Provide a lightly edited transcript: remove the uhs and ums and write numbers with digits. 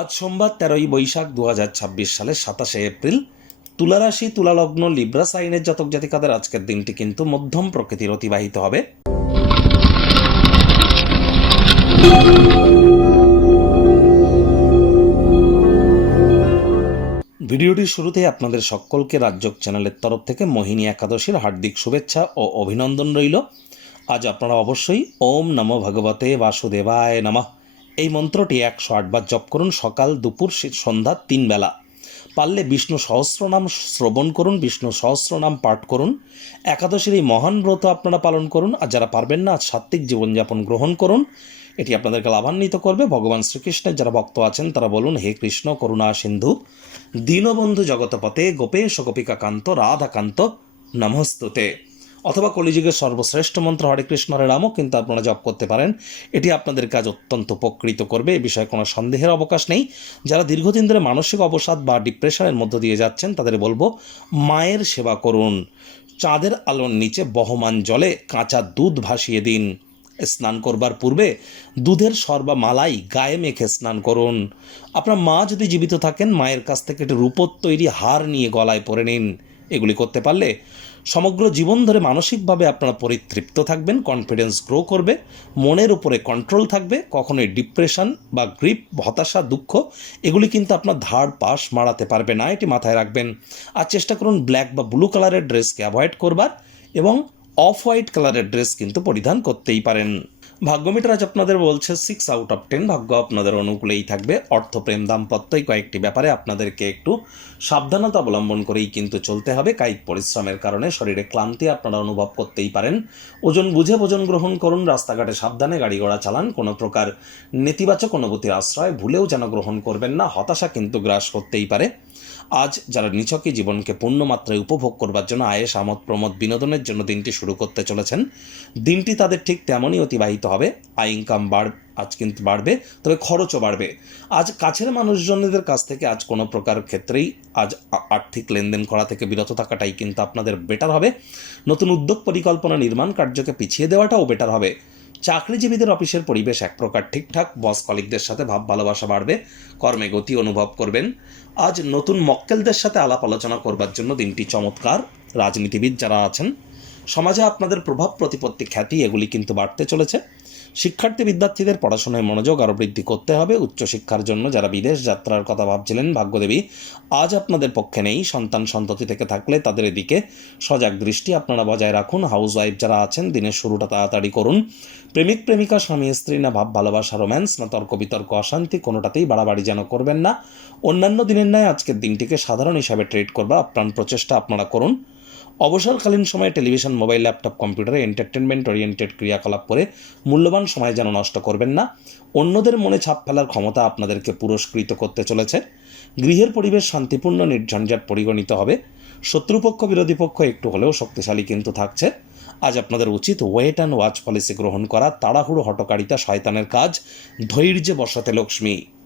আজ সোমবার 13ই বৈশাখ 2026 সালের 27শে এপ্রিল। তুলা রাশি, তুলা লগ্ন, লিব্রা সাইনের জাতক জাতিকাদের আজকের দিনটি কিন্তু মধ্যম প্রকৃতির অতিবাহিত হবে। ভিডিওটির শুরুতেই আপনাদের সকলকে রাজযোগ চ্যানেলের তরফ থেকে মোহিনী একাদশীর হার্দিক শুভেচ্ছা ও অভিনন্দন রইল। আজ আপনারা অবশ্যই ওম নমো ভগবতে বাসুদেবায় নমঃ এই মন্ত্রটি 108 বার জপ করুন, সকাল, দুপুর, সন্ধ্যা 3 বেলা। পারলে বিষ্ণু সহস্রনাম শ্রবণ করুন, বিষ্ণু সহস্রনাম পাঠ করুন। একাদশীর এই মহান ব্রত আপনারা পালন করুন। আর যারা পারবেন না, আজ সাত্ত্বিক জীবনযাপন গ্রহণ করুন। এটি আপনাদেরকে লাভান্বিত করবে। ভগবান শ্রীকৃষ্ণের যারা ভক্ত আছেন তারা বলুন, হে কৃষ্ণ করুণা সিন্ধু দীনবন্ধু জগতপতে গোপেশ গোপিকাকান্ত রাধাকান্ত নমস্তুতে। অথবা কলিযুগের সর্বশ্রেষ্ঠ মন্ত্র হরে কৃষ্ণ হরে রামও কিন্তু আপনারা জপ করতে পারেন। এটি আপনাদের কাজ অত্যন্ত উপকৃত করবে, এ বিষয়ে কোনো সন্দেহের অবকাশ নেই। যারা দীর্ঘদিন ধরে মানসিক অবসাদ বা ডিপ্রেশনের মধ্য দিয়ে যাচ্ছেন তাদের বলবো, মায়ের সেবা করুন। চাঁদের আলোর নিচে বহমান জলে কাঁচা দুধ ভাসিয়ে দিন। স্নান করবার পূর্বে দুধের সর বা মালাই গায়ে মেখে স্নান করুন। আপনার মা যদি জীবিত থাকেন, মায়ের কাছ থেকে একটি রূপোর তৈরি হার নিয়ে গলায় পরে নিন। এগুলি করতে পারলে সমগ্র জীবন ধরে মানসিকভাবে আপনারা পরিতৃপ্ত থাকবেন, কনফিডেন্স গ্রো করবে, মনের উপরে কন্ট্রোল থাকবে। কখনোই ডিপ্রেশন বা গ্রিপ, হতাশা, দুঃখ এগুলি কিন্তু আপনার ধার পাশ মারাতে পারবে না, এটি মাথায় রাখবেন। আর চেষ্টা করুন ব্ল্যাক বা ব্লু কালারের ড্রেসকে অ্যাভয়েড করবার, এবং অফ হোয়াইট কালারের ড্রেস কিন্তু পরিধান করতেই পারেন। ভাগ্যমিটার আজ আপনাদের বলছে 6 আউট অফ 10। ভাগ্য আপনাদের অনুকূলেই থাকবে। অর্থ, প্রেম, দাম্পত্য এই কয়েকটি ব্যাপারে আপনাদেরকে একটু সাবধানতা অবলম্বন করেই কিন্তু চলতে হবে। কায়িক পরিশ্রমের কারণে শরীরে ক্লান্তি আপনারা অনুভব করতেই পারেন। ওজন বুঝে ভোজন গ্রহণ করুন। রাস্তাঘাটে সাবধানে গাড়ি ঘোড়া চালান। কোনো প্রকার নেতিবাচক অনুভূতির আশ্রয় ভুলেও যেন গ্রহণ করবেন না, হতাশা কিন্তু গ্রাস করতেই পারে। আজ যারা নিছকই জীবনকে পূর্ণমাত্রায় উপভোগ করবার জন্য আয়েশ, আমোদ প্রমোদ, বিনোদনের জন্য দিনটি শুরু করতে চলেছেন, দিনটি তাদের ঠিক তেমনই অতিবাহিত হবে। আয় ইনকাম আজ কিন্তু বাড়বে, তবে খরচও বাড়বে। আজ কাছের মানুষজনদের কাছ থেকে আজ কোনো প্রকার ক্ষেত্রেই আজ আর্থিক লেনদেন করা থেকে বিরত থাকাটাই কিন্তু আপনাদের বেটার হবে। নতুন উদ্যোগ, পরিকল্পনা, নির্মাণ কার্যকে পিছিয়ে দেওয়াটাও বেটার হবে। চাকরিজীবীদের অফিসের পরিবেশ এক প্রকার ঠিকঠাক। বস কলিগদের সাথে ভাব ভালোবাসা বাড়বে, কর্মে গতি অনুভব করবেন। আজ নতুন মক্কেলদের সাথে আলাপ আলোচনা করবার জন্য দিনটি চমৎকার। রাজনীতিবিদ যারা আছেন, সমাজে আপনাদের প্রভাব, প্রতিপত্তি, খ্যাতি এগুলি কিন্তু বাড়তে চলেছে। শিক্ষার্থী বিদ্যার্থীদের পড়াশোনায় মনোযোগ আরও বৃদ্ধি করতে হবে। উচ্চশিক্ষার জন্য যারা বিদেশ যাত্রার কথা ভাবছিলেন, ভাগ্যদেবী আজ আপনাদের পক্ষে নেই। সন্তান সন্ততি থেকে থাকলে তাদের এদিকে সজাগ দৃষ্টি আপনারা বজায় রাখুন। হাউস ওয়াইফ যারা আছেন, দিনের শুরুটা তাড়াতাড়ি করুন। প্রেমিক প্রেমিকা, স্বামী স্ত্রী, না ভাব ভালোবাসা, রোম্যান্স, না তর্ক বিতর্ক, অশান্তি, কোনোটাতেই বাড়াবাড়ি যেন করবেন না। অন্যান্য দিনের ন্যায় আজকের দিনটিকে সাধারণ হিসাবে ট্রিট করবার আপ্রাণ প্রচেষ্টা আপনারা করুন। অবসরকালীন সময়ে টেলিভিশন, মোবাইল, ল্যাপটপ, কম্পিউটারে এন্টারটেনমেন্ট ওরিয়েন্টেড ক্রিয়াকলাপ করে মূল্যবান সময় যেন নষ্ট করবেন না। অন্যদের মনে ছাপ ফেলার ক্ষমতা আপনাদেরকে পুরস্কৃত করতে চলেছে। গৃহের পরিবেশ শান্তিপূর্ণ, নির্ঝঞ্ঝাট পরিগণিত হবে। শত্রুপক্ষ, বিরোধী পক্ষ একটু হলেও শক্তিশালী কিন্তু থাকছে। আজ আপনাদের উচিত ওয়েট অ্যান্ড ওয়াচ পলিসি গ্রহণ করা। তাড়াহুড়ো, হটকারিতা শয়তানের কাজ। ধৈর্যে বসতে লক্ষ্মী।